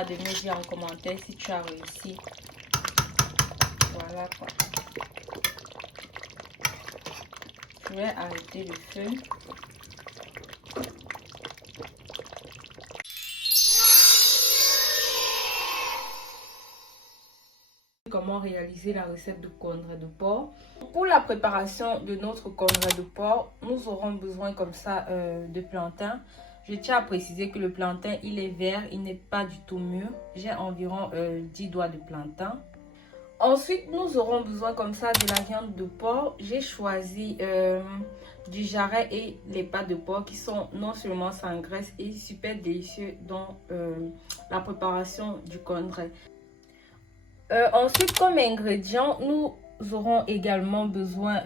De me dire en commentaire si tu as réussi. Voilà quoi. Je vais arrêter le feu. Comment réaliser la recette de condré de porc. Pour la préparation de notre condré de porc, nous aurons besoin comme ça de plantain. Je tiens à préciser que le plantain, il est vert, il n'est pas du tout mûr. J'ai environ 10 doigts de plantain. Ensuite, nous aurons besoin comme ça de la viande de porc. J'ai choisi du jarret et les pâtes de porc qui sont non seulement sans graisse et super délicieux dans la préparation du condré. Ensuite, comme ingrédient, nous aurons également besoin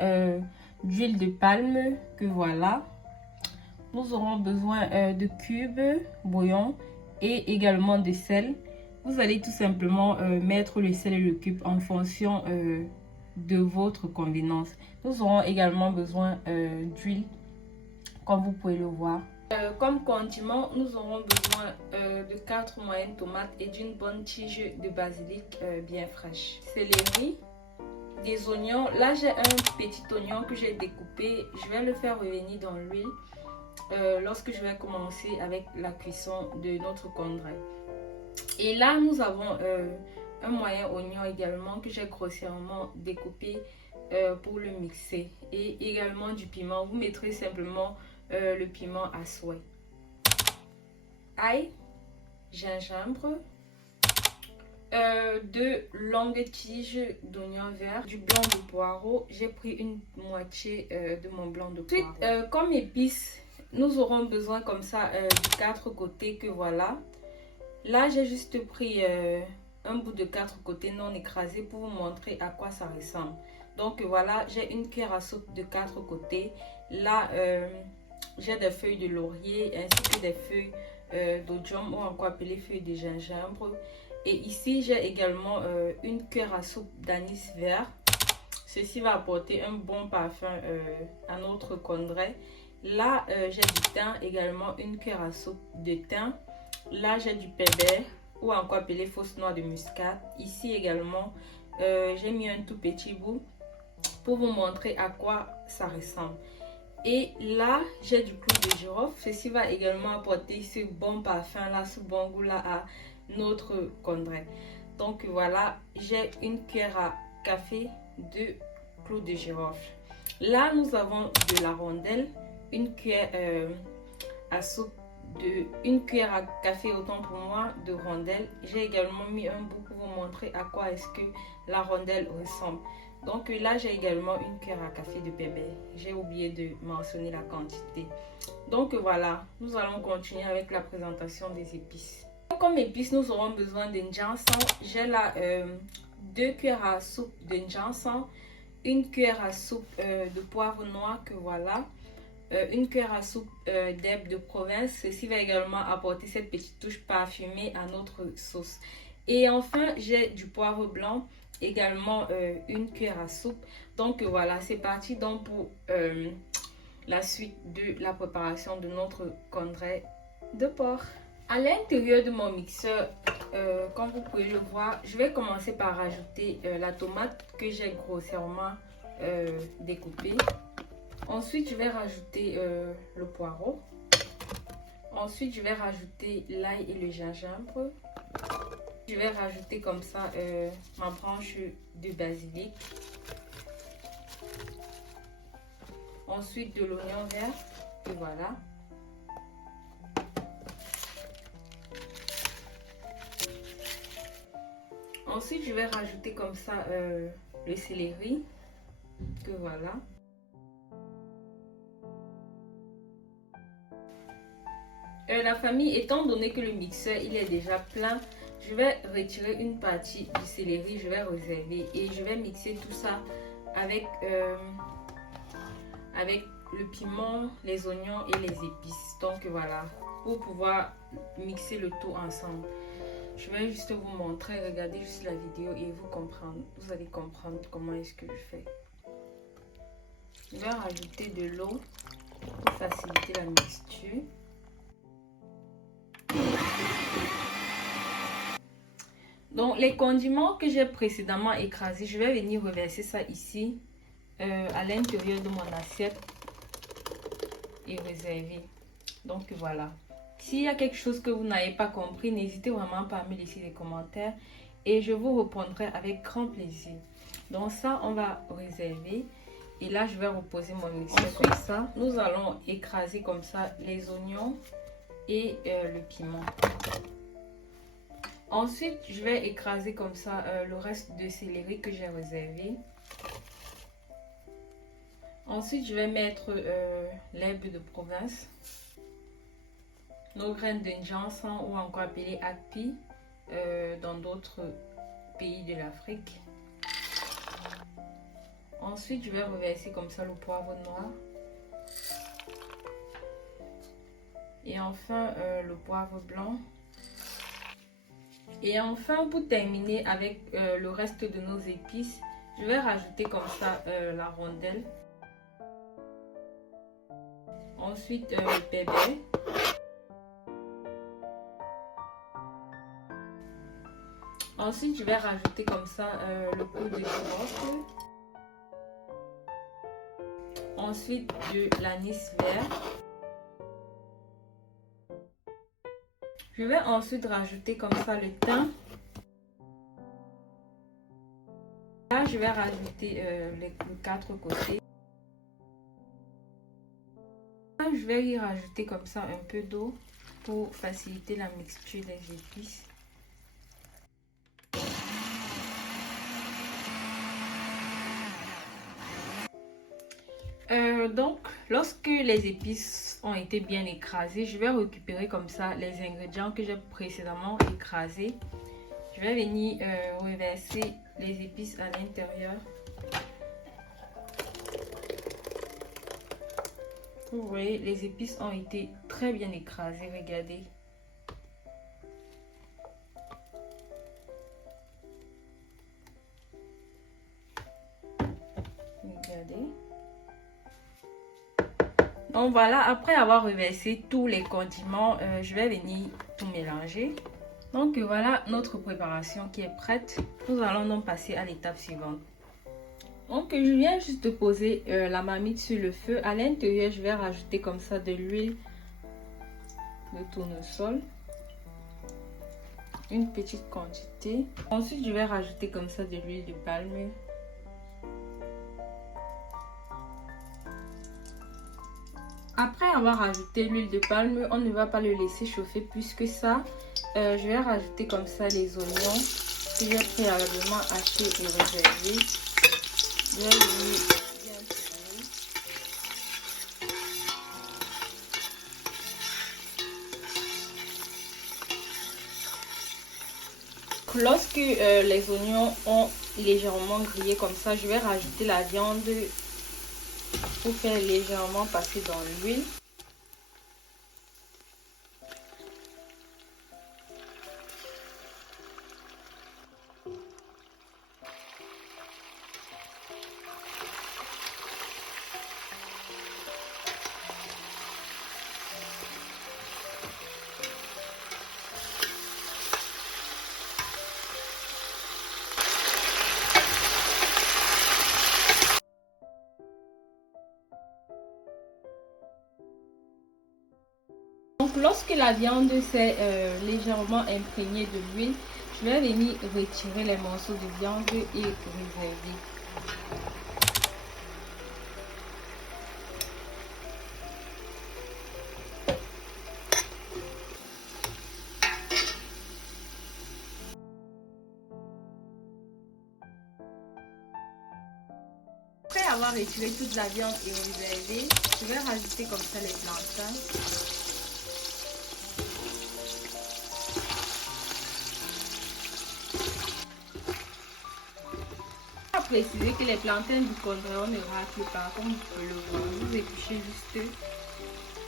d'huile de palme, que voilà. Nous aurons besoin de cubes bouillon et également de sel. Vous allez tout simplement mettre le sel et le cube en fonction de votre convenance. Nous aurons également besoin d'huile, comme vous pouvez le voir. Comme condiment, nous aurons besoin de 4 moyennes tomates et d'une bonne tige de basilic bien fraîche. Céleri, des oignons. Là, j'ai un petit oignon que j'ai découpé. Je vais le faire revenir dans l'huile lorsque je vais commencer avec la cuisson de notre condré. Et là, nous avons un moyen oignon également que j'ai grossièrement découpé pour le mixer. Et également du piment. Vous mettrez simplement le piment à souhait. Ail, gingembre, 2 longues tiges d'oignon vert, du blanc de poireau. J'ai pris une moitié de mon blanc de poireau. Ensuite, comme épices, nous aurons besoin comme ça de 4 côtés que voilà. Là, j'ai juste pris un bout de 4 côtés non écrasé pour vous montrer à quoi ça ressemble. Donc voilà, j'ai une cuillère à soupe de 4 côtés. Là, j'ai des feuilles de laurier ainsi que des feuilles d'oignon ou encore appelées feuilles de gingembre. Et ici, j'ai également une cuillère à soupe d'anis vert. Ceci va apporter un bon parfum à notre condré. Là, j'ai du thym, également une cuillère à soupe de thym. Là, j'ai du pépère ou encore appelé fausse noix de muscade. Ici également, j'ai mis un tout petit bout pour vous montrer à quoi ça ressemble. Et là, j'ai du clou de girofle. Ceci va également apporter ce bon parfum là, ce bon goût là à notre condré. Donc voilà, j'ai une cuillère à café de clou de girofle. Là, nous avons de la rondelle, une cuillère à soupe une cuillère à café, autant pour moi, de rondelle. J'ai également mis un bout pour vous montrer à quoi est-ce que la rondelle ressemble. Donc là, j'ai également une cuillère à café de pépère. J'ai oublié de mentionner la quantité. Donc voilà, nous allons continuer avec la présentation des épices. Comme épices, nous aurons besoin de njinsan. J'ai là 2 cuillères à soupe de njinsan, une cuillère à soupe de poivre noir, que voilà. Une cuillère à soupe d'herbes de province. Ceci va également apporter cette petite touche parfumée à notre sauce. Et enfin, j'ai du poivre blanc, également une cuillère à soupe. Donc voilà, c'est parti donc pour la suite de la préparation de notre condré de porc. À l'intérieur de mon mixeur, comme vous pouvez le voir, je vais commencer par rajouter la tomate que j'ai grossièrement découpée. Ensuite, je vais rajouter le poireau. Ensuite, je vais rajouter l'ail et le gingembre. Je vais rajouter comme ça ma branche de basilic. Ensuite, de l'oignon vert. Et voilà. Ensuite, je vais rajouter comme ça le céleri. Que voilà. La famille, étant donné que le mixeur il est déjà plein, je vais retirer une partie du céleri, je vais réserver et je vais mixer tout ça avec le piment, les oignons et les épices. Donc voilà, pour pouvoir mixer le tout ensemble. Je vais juste vous montrer, regardez juste la vidéo et vous allez comprendre comment est-ce que je fais. Je vais rajouter de l'eau pour faciliter la mixture. Donc les condiments que j'ai précédemment écrasés, je vais venir reverser ça ici à l'intérieur de mon assiette et réserver. Donc voilà. S'il y a quelque chose que vous n'avez pas compris, n'hésitez vraiment pas à me laisser des commentaires et je vous répondrai avec grand plaisir. Donc ça, on va réserver. Et là, je vais reposer mon mixeur comme ça. Nous allons écraser comme ça les oignons et le piment. Ensuite, je vais écraser comme ça le reste de céleri que j'ai réservé. Ensuite, je vais mettre l'herbe de province, nos graines de gingembre ou encore appelées akpi dans d'autres pays de l'Afrique. Ensuite, je vais reverser comme ça le poivre noir. Et enfin, le poivre blanc. Et enfin, pour terminer avec le reste de nos épices, je vais rajouter comme ça la rondelle. Ensuite, le pépé. Ensuite, je vais rajouter comme ça le pot de girofle. Ensuite, de l'anis vert. Je vais ensuite rajouter comme ça le thym. Là, je vais rajouter les 4 côtés. Là, je vais y rajouter comme ça un peu d'eau pour faciliter la mixture des épices. Donc, lorsque les épices ont été bien écrasées, je vais récupérer comme ça les ingrédients que j'ai précédemment écrasés. Je vais venir reverser les épices à l'intérieur. Vous voyez, les épices ont été très bien écrasées, regardez. Regardez. Donc voilà, après avoir reversé tous les condiments, je vais venir tout mélanger. Donc voilà notre préparation qui est prête. Nous allons donc passer à l'étape suivante. Donc je viens juste de poser la marmite sur le feu. À l'intérieur, je vais rajouter comme ça de l'huile de tournesol. Une petite quantité. Ensuite, je vais rajouter comme ça de l'huile de palme. Après avoir ajouté l'huile de palme, on ne va pas le laisser chauffer plus que ça. Je vais rajouter comme ça les oignons que j'ai préalablement achetés et réservés. Je vais venir bien tourner. Lorsque les oignons ont légèrement grillé comme ça, je vais rajouter la viande pour faire légèrement passer dans l'huile. Donc lorsque la viande s'est légèrement imprégnée de l'huile, je vais venir retirer les morceaux de viande et réserver. Après avoir retiré toute la viande et réservé, je vais rajouter comme ça les plantains. Préciser que les plantains du contraire ne raclent pas, comme vous pouvez le voir. Vous épluchez juste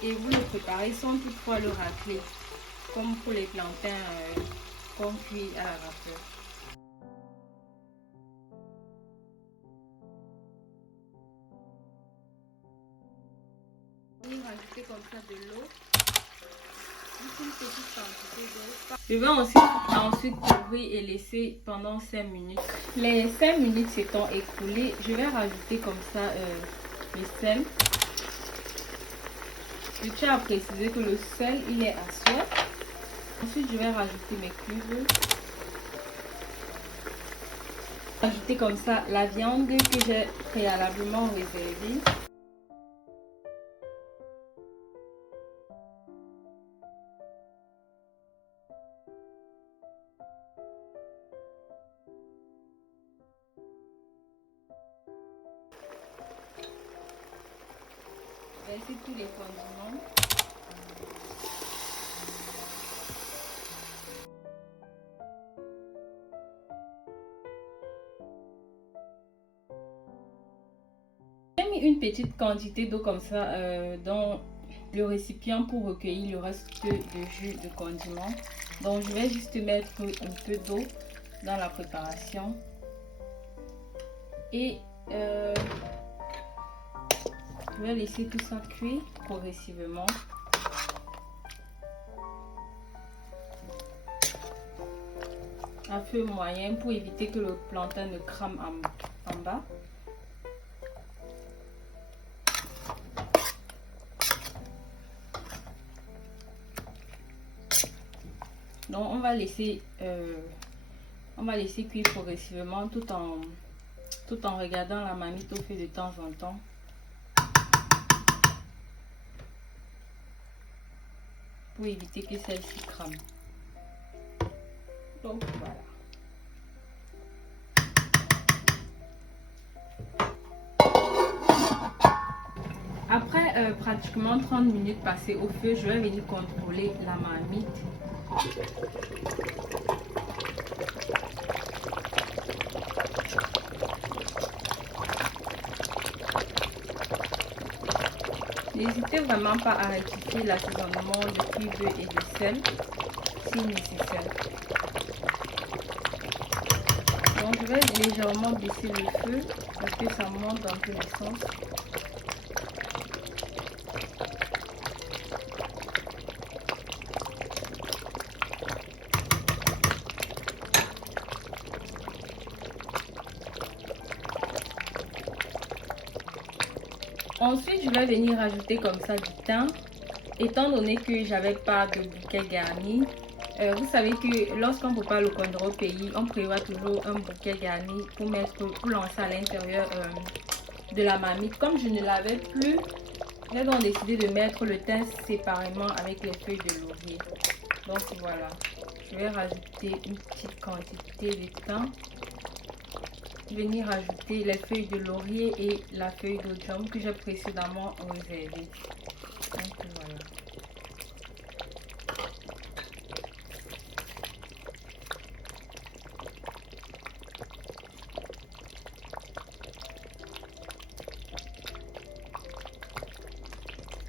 et vous le préparez sans toutefois le racler, comme pour les plantains qu'on cuit à la vapeur. Vous rajoutez comme ça de l'eau, juste une petite quantité d'eau. Je vais ensuite couvrir et laisser pendant 5 minutes. Les 5 minutes s'étant écoulées, je vais rajouter comme ça le sel. Je tiens à préciser que le sel, il est à souhait. Ensuite, je vais rajouter mes cubes. Ajouter comme ça la viande que j'ai préalablement réservée. Verser tous les condiments. J'ai mis une petite quantité d'eau comme ça dans le récipient pour recueillir le reste de jus de condiment. Donc je vais juste mettre un peu d'eau dans la préparation. Et je vais laisser tout ça cuire progressivement. À feu moyen pour éviter que le plantain ne crame en bas. Donc on va laisser cuire progressivement tout en regardant la marmite au feu de temps en temps. Pour éviter que celle-ci crame. Donc voilà. Après pratiquement 30 minutes passées au feu, je vais venir contrôler la marmite. N'hésitez vraiment pas à rectifier l'assaisonnement de cuivre et de sel si nécessaire. Donc je vais légèrement baisser le feu parce que ça monte dans tous les sens. Ensuite, je vais venir ajouter comme ça du thym. Étant donné que j'avais pas de bouquet garni, vous savez que lorsqu'on prépare le condro au pays, on prévoit toujours un bouquet garni pour lancer à l'intérieur de la marmite. Comme je ne l'avais plus, j'ai donc décidé de mettre le thym séparément avec les feuilles de laurier. Donc voilà, je vais rajouter une petite quantité de thym. Venir ajouter les feuilles de laurier et la feuille d'oignon que j'ai précédemment réservée. Donc voilà.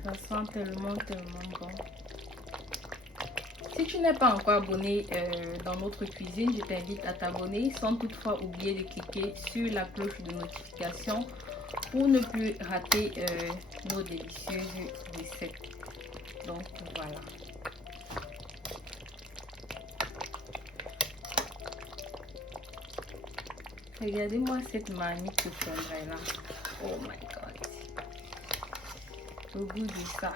Ça sent tellement bon. Si tu n'es pas encore abonné dans notre cuisine, je t'invite à t'abonner sans toutefois oublier de cliquer sur la cloche de notification pour ne plus rater nos délicieuses recettes. Donc voilà. Regardez-moi cette marmite de fondrait là. Oh my god. Le goût de ça.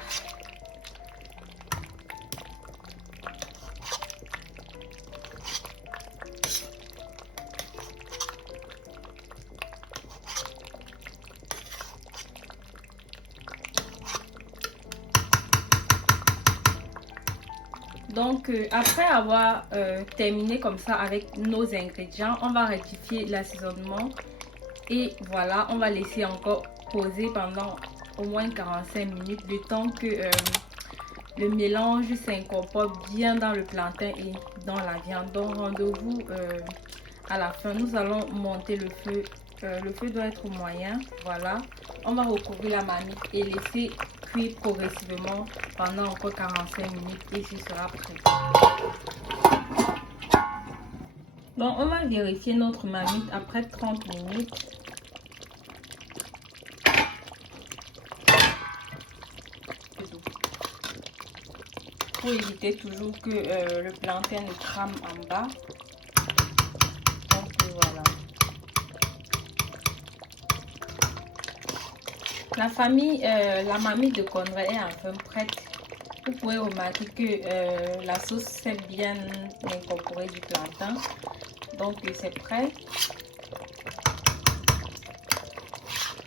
Donc après avoir terminé comme ça avec nos ingrédients, on va rectifier l'assaisonnement et voilà, on va laisser encore poser pendant au moins 45 minutes, le temps que le mélange s'incorpore bien dans le plantain et dans la viande. Donc rendez-vous à la fin. Nous allons monter le feu. Le feu doit être moyen. Voilà, on va recouvrir la marmite et laisser cuire progressivement pendant encore 45 minutes et ce sera prêt. Donc on va vérifier notre marmite après 30 minutes. Pour éviter toujours que le plantain ne crame en bas. La mamie de Conrad est enfin prête. Vous pouvez remarquer que la sauce s'est bien incorporée du plantain. Donc c'est prêt.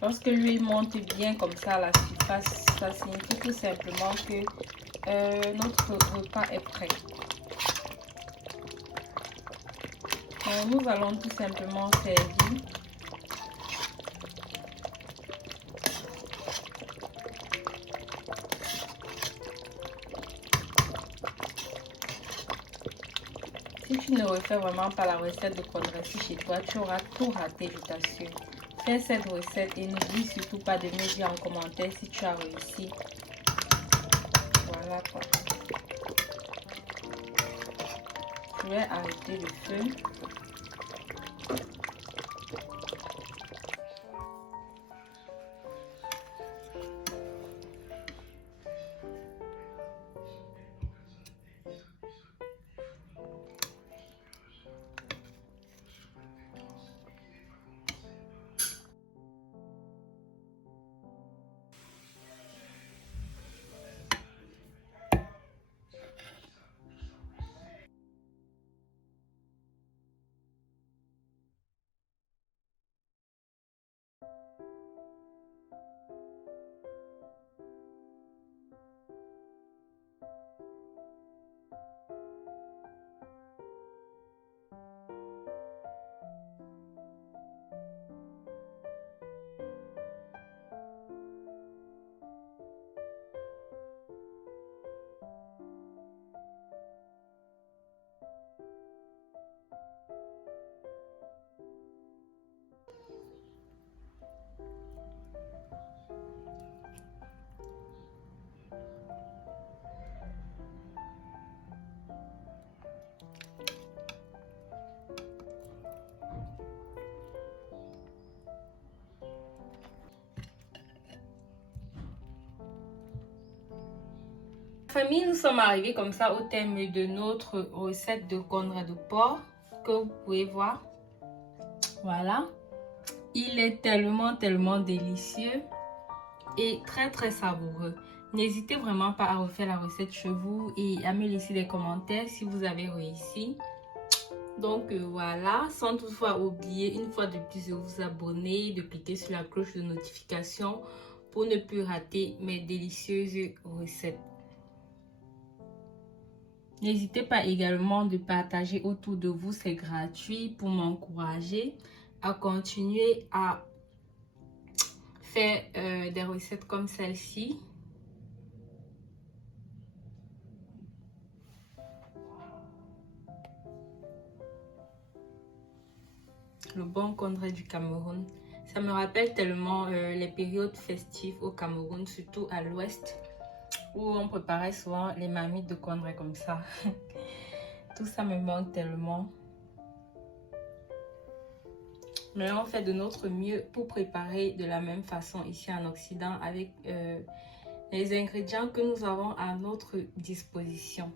Lorsque l'huile monte bien comme ça à la surface, ça signifie tout simplement que notre repas est prêt. Donc, nous allons tout simplement servir. Si tu ne refais vraiment pas la recette de Conrad chez toi, tu auras tout raté, je t'assure. Fais cette recette et n'oublie surtout pas de me dire en commentaire si tu as réussi. Voilà quoi. Je vais arrêter le feu. Famille, nous sommes arrivés comme ça au terme de notre recette de Conrad de porc que vous pouvez voir. Voilà, il est tellement délicieux et très savoureux. N'hésitez vraiment pas à refaire la recette chez vous et à me laisser des commentaires si vous avez réussi. Donc voilà, sans toutefois oublier une fois de plus de vous abonner, de cliquer sur la cloche de notification pour ne plus rater mes délicieuses recettes. N'hésitez pas également de partager autour de vous, c'est gratuit pour m'encourager à continuer à faire des recettes comme celle-ci. Le bon Conrad du Cameroun. Ça me rappelle tellement les périodes festives au Cameroun, surtout à l'ouest, où on préparait souvent les marmites de Conrad comme ça. Tout ça me manque tellement. Mais on fait de notre mieux pour préparer de la même façon ici en Occident avec les ingrédients que nous avons à notre disposition.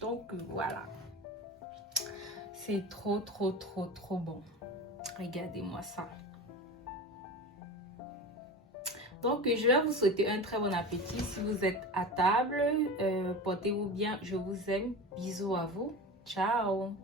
Donc voilà. C'est trop bon. Regardez-moi ça. Donc, je vais vous souhaiter un très bon appétit si vous êtes à table. Portez-vous bien. Je vous aime. Bisous à vous. Ciao.